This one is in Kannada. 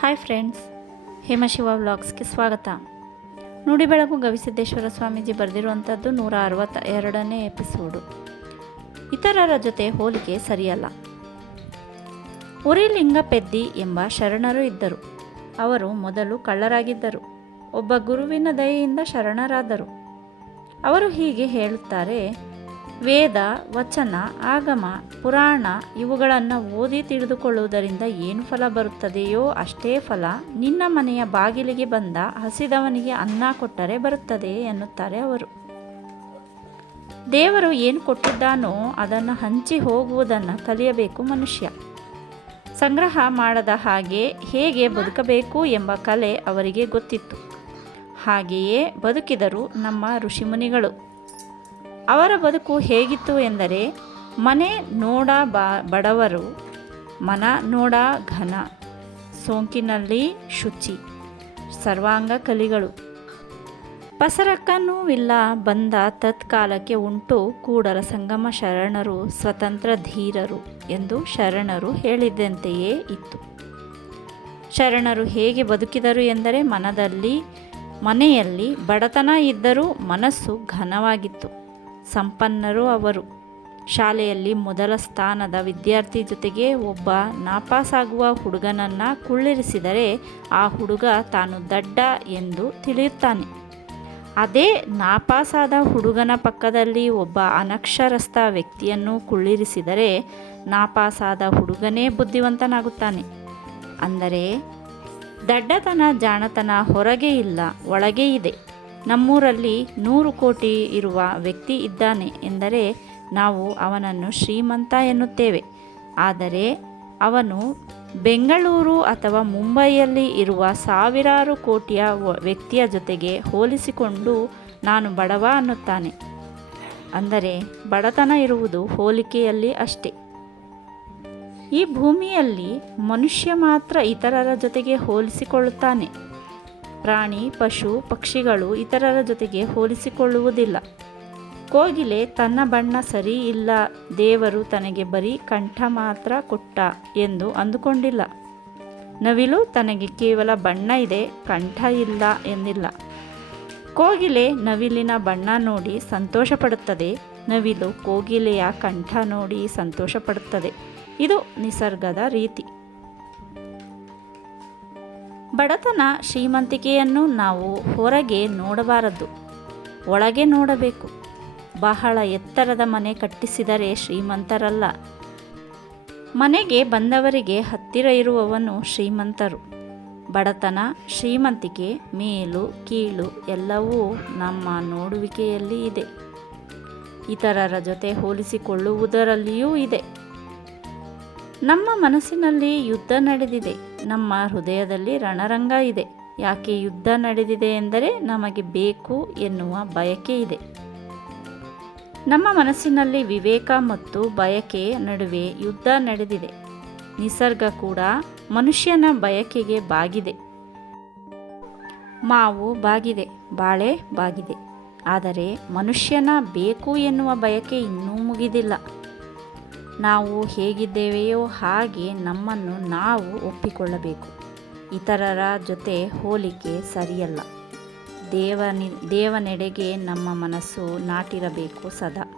ಹಾಯ್ ಫ್ರೆಂಡ್ಸ್ ಹೇಮಶಿವ ವ್ಲಾಗ್ಸ್ಗೆ ಸ್ವಾಗತ. ನುಡಿ ಬೆಳಗು ಗವಿಸಿದ್ದೇಶ್ವರ ಸ್ವಾಮೀಜಿ ಬರೆದಿರುವಂಥದ್ದು ನೂರ ಅರವತ್ತ ಎರಡನೇ ಎಪಿಸೋಡು. ಇತರರ ಜೊತೆ ಹೋಲಿಕೆ ಸರಿಯಲ್ಲ. ಉರಿಲಿಂಗಪೆದ್ದಿ ಎಂಬ ಶರಣರು ಇದ್ದರು. ಅವರು ಮೊದಲು ಕಳ್ಳರಾಗಿದ್ದರು. ಒಬ್ಬ ಗುರುವಿನ ದಯೆಯಿಂದ ಶರಣರಾದರು. ಅವರು ಹೀಗೆ ಹೇಳುತ್ತಾರೆ ವೇದ, ವಚನ, ಆಗಮ, ಪುರಾಣ ಇವುಗಳನ್ನು ಓದಿ ತಿಳಿದುಕೊಳ್ಳುವುದರಿಂದ ಏನು ಫಲ ಬರುತ್ತದೆಯೋ ಅಷ್ಟೇ ಫಲ ನಿನ್ನ ಮನೆಯ ಬಾಗಿಲಿಗೆ ಬಂದ ಹಸಿದವನಿಗೆ ಅನ್ನ ಕೊಟ್ಟರೆ ಬರುತ್ತದೆ ಎನ್ನುತ್ತಾರೆ ಅವರು. ದೇವರು ಏನು ಕೊಟ್ಟಿದ್ದಾನೋ ಅದನ್ನು ಹಂಚಿ ಹೋಗುವುದನ್ನು ಕಲಿಯಬೇಕು ಮನುಷ್ಯ. ಸಂಗ್ರಹ ಮಾಡದ ಹಾಗೆ ಹೇಗೆ ಬದುಕಬೇಕು ಎಂಬ ಕಲೆ ಅವರಿಗೆ ಗೊತ್ತಿತ್ತು. ಹಾಗೆಯೇ ಬದುಕಿದರು ನಮ್ಮ ಋಷಿಮುನಿಗಳು ಅವರ ಬದುಕು ಹೇಗಿತ್ತು ಎಂದರೆ, ಮನೆ ನೋಡ ಬಾ, ಬಡವರು, ಮನ ನೋಡ ಘನ, ಸೋಂಕಿನಲ್ಲಿ ಶುಚಿ, ಸರ್ವಾಂಗ ಕಲಿಗಳು. ಪಸರಕ್ಕನೂವಿಲ್ಲ ಬಂದ ತತ್ಕಾಲಕ್ಕೆ ಉಂಟು ಕೂಡಲ ಸಂಗಮ ಶರಣರು, ಸ್ವತಂತ್ರ ಧೀರರು ಎಂದು ಶರಣರು ಹೇಳಿದಂತೆಯೇ ಇತ್ತು. ಶರಣರು ಹೇಗೆ ಬದುಕಿದರು ಎಂದರೆ ಮನದಲ್ಲಿ, ಮನೆಯಲ್ಲಿ ಬಡತನ ಇದ್ದರೂ ಮನಸ್ಸು ಘನವಾಗಿತ್ತು. ಸಂಪನ್ನರು ಅವರು. ಶಾಲೆಯಲ್ಲಿ ಮೊದಲ ಸ್ಥಾನದ ವಿದ್ಯಾರ್ಥಿ ಜೊತೆಗೆ ಒಬ್ಬ ನಾಪಾಸಾಗುವ ಹುಡುಗನನ್ನು ಕುಳ್ಳಿರಿಸಿದರೆ ಆ ಹುಡುಗ ತಾನು ದಡ್ಡ ಎಂದು ತಿಳಿಯುತ್ತಾನೆ. ಅದೇ ನಾಪಾಸಾದ ಹುಡುಗನ ಪಕ್ಕದಲ್ಲಿ ಒಬ್ಬ ಅನಕ್ಷರಸ್ಥ ವ್ಯಕ್ತಿಯನ್ನು ಕುಳ್ಳಿರಿಸಿದರೆ ನಾಪಾಸಾದ ಹುಡುಗನೇ ಬುದ್ಧಿವಂತನಾಗುತ್ತಾನೆ. ಅಂದರೆ ದಡ್ಡತನ ಜಾಣತನ ಹೊರಗೆ ಇಲ್ಲ, ಒಳಗೆ ಇದೆ. ನಮ್ಮೂರಲ್ಲಿ ನೂರು ಕೋಟಿ ಇರುವ ವ್ಯಕ್ತಿ ಇದ್ದಾನೆ ಎಂದರೆ ನಾವು ಅವನನ್ನು ಶ್ರೀಮಂತ ಎನ್ನುತ್ತೇವೆ. ಆದರೆ ಅವನು ಬೆಂಗಳೂರು ಅಥವಾ ಮುಂಬೈಯಲ್ಲಿ ಇರುವ ಸಾವಿರಾರು ಕೋಟಿಯ ವ್ಯಕ್ತಿಯ ಜೊತೆಗೆ ಹೋಲಿಸಿಕೊಂಡು ನಾನು ಬಡವ ಅನ್ನುತ್ತಾನೆ. ಅಂದರೆ ಬಡತನ ಇರುವುದು ಹೋಲಿಕೆಯಲ್ಲಿ ಅಷ್ಟೇ. ಈ ಭೂಮಿಯಲ್ಲಿ ಮನುಷ್ಯ ಮಾತ್ರ ಇತರರ ಜೊತೆಗೆ ಹೋಲಿಸಿಕೊಳ್ಳುತ್ತಾನೆ. ಪ್ರಾಣಿ, ಪಶು, ಪಕ್ಷಿಗಳು ಇತರರ ಜೊತೆಗೆ ಹೋಲಿಸಿಕೊಳ್ಳುವುದಿಲ್ಲ. ಕೋಗಿಲೆ ತನ್ನ ಬಣ್ಣ ಸರಿ ಇಲ್ಲ, ದೇವರು ತನಗೆ ಬರೀ ಕಂಠ ಮಾತ್ರ ಕೊಟ್ಟ ಎಂದು ಅಂದುಕೊಂಡಿಲ್ಲ. ನವಿಲು ತನಗೆ ಕೇವಲ ಬಣ್ಣ ಇದೆ, ಕಂಠ ಇಲ್ಲ ಎಂದಿಲ್ಲ. ಕೋಗಿಲೆ ನವಿಲಿನ ಬಣ್ಣ ನೋಡಿ ಸಂತೋಷಪಡುತ್ತದೆ, ನವಿಲು ಕೋಗಿಲೆಯ ಕಂಠ ನೋಡಿ ಸಂತೋಷಪಡುತ್ತದೆ. ಇದು ನಿಸರ್ಗದ ರೀತಿ. ಬಡತನ ಶ್ರೀಮಂತಿಕೆಯನ್ನು ನಾವು ಹೊರಗೆ ನೋಡಬಾರದು. ಒಳಗೆ ನೋಡಬೇಕು. ಬಹಳ ಎತ್ತರದ ಮನೆ ಕಟ್ಟಿಸಿದರೆ ಶ್ರೀಮಂತರಲ್ಲ. ಮನೆಗೆ ಬಂದವರಿಗೆ ಹತ್ತಿರ ಇರುವವನು ಶ್ರೀಮಂತರು. ಬಡತನ, ಶ್ರೀಮಂತಿಕೆ, ಮೇಲು, ಕೀಳು ಎಲ್ಲವೂ ನಮ್ಮ ನೋಡುವಿಕೆಯಲ್ಲಿ ಇದೆ. ಇತರರ ಜೊತೆ ಹೋಲಿಸಿಕೊಳ್ಳುವುದರಲ್ಲಿಯೂ ಇದೆ. ನಮ್ಮ ಮನಸ್ಸಿನಲ್ಲಿ ಯುದ್ಧ ನಡೆದಿದೆ. ನಮ್ಮ ಹೃದಯದಲ್ಲಿ ರಣರಂಗ ಇದೆ. ಯಾಕೆ ಯುದ್ಧ ನಡೆದಿದೆ ಎಂದರೆ ನಮಗೆ ಬೇಕು ಎನ್ನುವ ಬಯಕೆ ಇದೆ. ನಮ್ಮ ಮನಸ್ಸಿನಲ್ಲಿ ವಿವೇಕ ಮತ್ತು ಬಯಕೆ ನಡುವೆ ಯುದ್ಧ ನಡೆದಿದೆ. ನಿಸರ್ಗ ಕೂಡ ಮನುಷ್ಯನ ಬಯಕೆಗೆ ಬಾಗಿದೆ. ಮಾವು ಬಾಗಿದೆ, ಬಾಳೆ ಬಾಗಿದೆ. ಆದರೆ ಮನುಷ್ಯನ ಬೇಕು ಎನ್ನುವ ಬಯಕೆ ಇನ್ನೂ ಮುಗಿದಿಲ್ಲ. ನಾವು ಹೇಗಿದ್ದೇವೆಯೋ ಹಾಗೆ ನಮ್ಮನ್ನು ನಾವು ಒಪ್ಪಿಕೊಳ್ಳಬೇಕು. ಇತರರ ಜೊತೆ ಹೋಲಿಕೆ ಸರಿಯಲ್ಲ. ದೇವನಿ, ದೇವನೆಡೆಗೆ ನಮ್ಮ ಮನಸ್ಸು ನಾಟಿರಬೇಕು ಸದಾ.